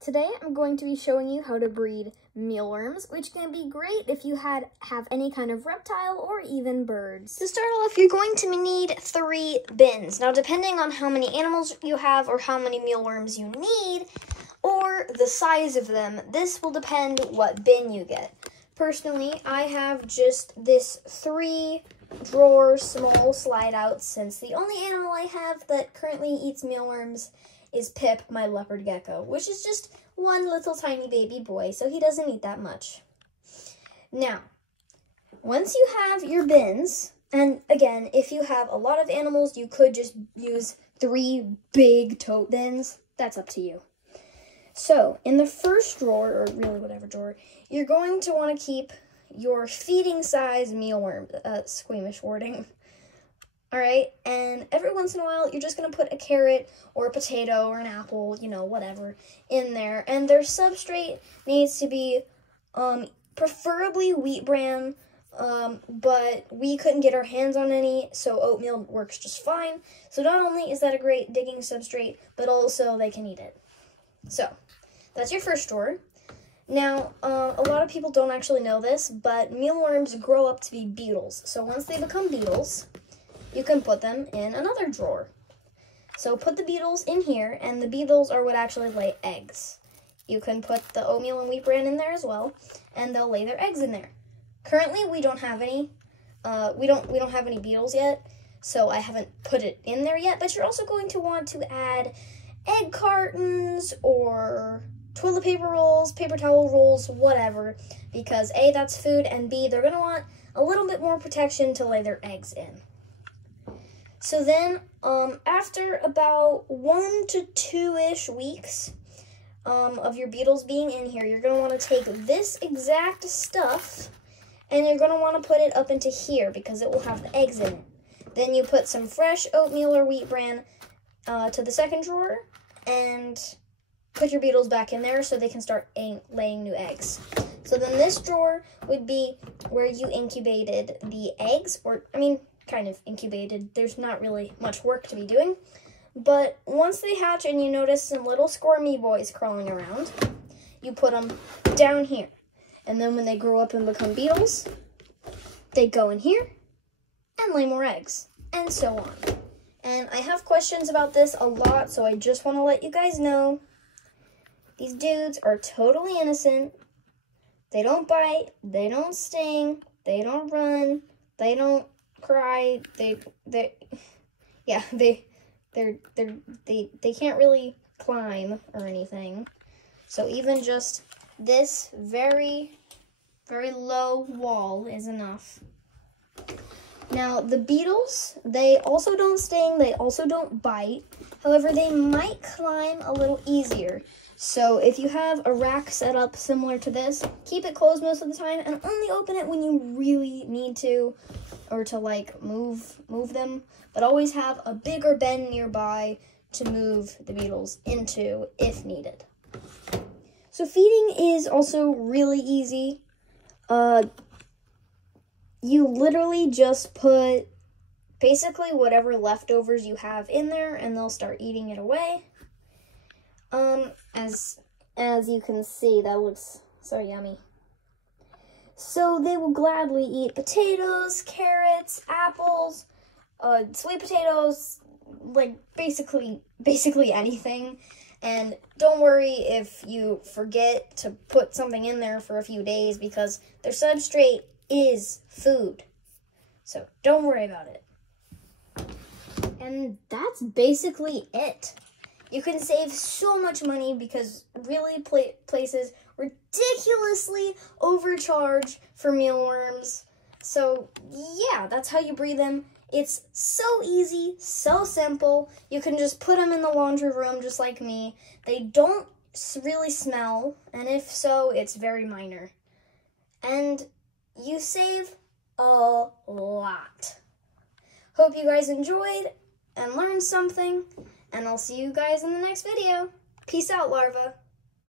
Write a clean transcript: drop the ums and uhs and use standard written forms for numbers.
Today I'm going to be showing you how to breed mealworms, which can be great if you have any kind of reptile or even birds. To start off, you're going to need 3 bins. Now, depending on how many animals you have or how many mealworms you need, or the size of them, this will depend what bin you get. Personally, I have just this 3-drawer small slide out, since the only animal I have that currently eats mealworms is Pip, my leopard gecko, which is just one little tiny baby boy, so he doesn't eat that much. Now, once you have your bins, and again, if you have a lot of animals, you could just use 3 big tote bins. That's up to you. So, in the first drawer, or really whatever drawer, you're going to want to keep your feeding size mealworm, squeamish wording. Alright, and every once in a while, you're just going to put a carrot or a potato or an apple, you know, whatever, in there. And their substrate needs to be preferably wheat bran, but we couldn't get our hands on any, so oatmeal works just fine. So not only is that a great digging substrate, but also they can eat it. So, that's your first drawer. Now, a lot of people don't actually know this, but mealworms grow up to be beetles. So once they become beetles, you can put them in another drawer. So put the beetles in here, and the beetles are what actually lay eggs. You can put the oatmeal and wheat bran in there as well, and they'll lay their eggs in there. Currently, we don't have any. We don't have any beetles yet, so I haven't put it in there yet. But you're also going to want to add egg cartons or toilet paper rolls, paper towel rolls, whatever, because A, that's food, and B, they're going to want a little bit more protection to lay their eggs in. So then, after about 1 to 2-ish weeks of your beetles being in here, you're going to want to take this exact stuff, and you're going to want to put it up into here, because it will have the eggs in it. Then you put some fresh oatmeal or wheat bran to the second drawer, and put your beetles back in there so they can start laying new eggs. So then this drawer would be where you incubated the eggs, or, I mean, kind of incubated. There's not really much work to be doing. But once they hatch and you notice some little squirmy boys crawling around, you put them down here. And then when they grow up and become beetles, they go in here and lay more eggs, and so on. And I have questions about this a lot, so I just want to let you guys know. These dudes are totally innocent. They don't bite, they don't sting, they don't run, they don't cry, they can't really climb or anything. So even just this very, very low wall is enough. Now, the beetles, they also don't sting, they also don't bite. However, they might climb a little easier. So if you have a rack set up similar to this, keep it closed most of the time and only open it when you really need to, or to like move them. But always have a bigger bin nearby to move the beetles into if needed. So feeding is also really easy. You literally just put basically whatever leftovers you have in there, and they'll start eating it away. As you can see, that looks so yummy. So they will gladly eat potatoes, carrots, apples, sweet potatoes, like basically anything. And don't worry if you forget to put something in there for a few days, because their substrate is food. So don't worry about it. And that's basically it. You can save so much money because really places ridiculously overcharge for mealworms. So yeah, that's how you breed them. It's so easy, so simple. You can just put them in the laundry room just like me. They don't really smell, and if so, it's very minor. And you save a lot. Hope you guys enjoyed and learned something, and I'll see you guys in the next video. Peace out, larvae.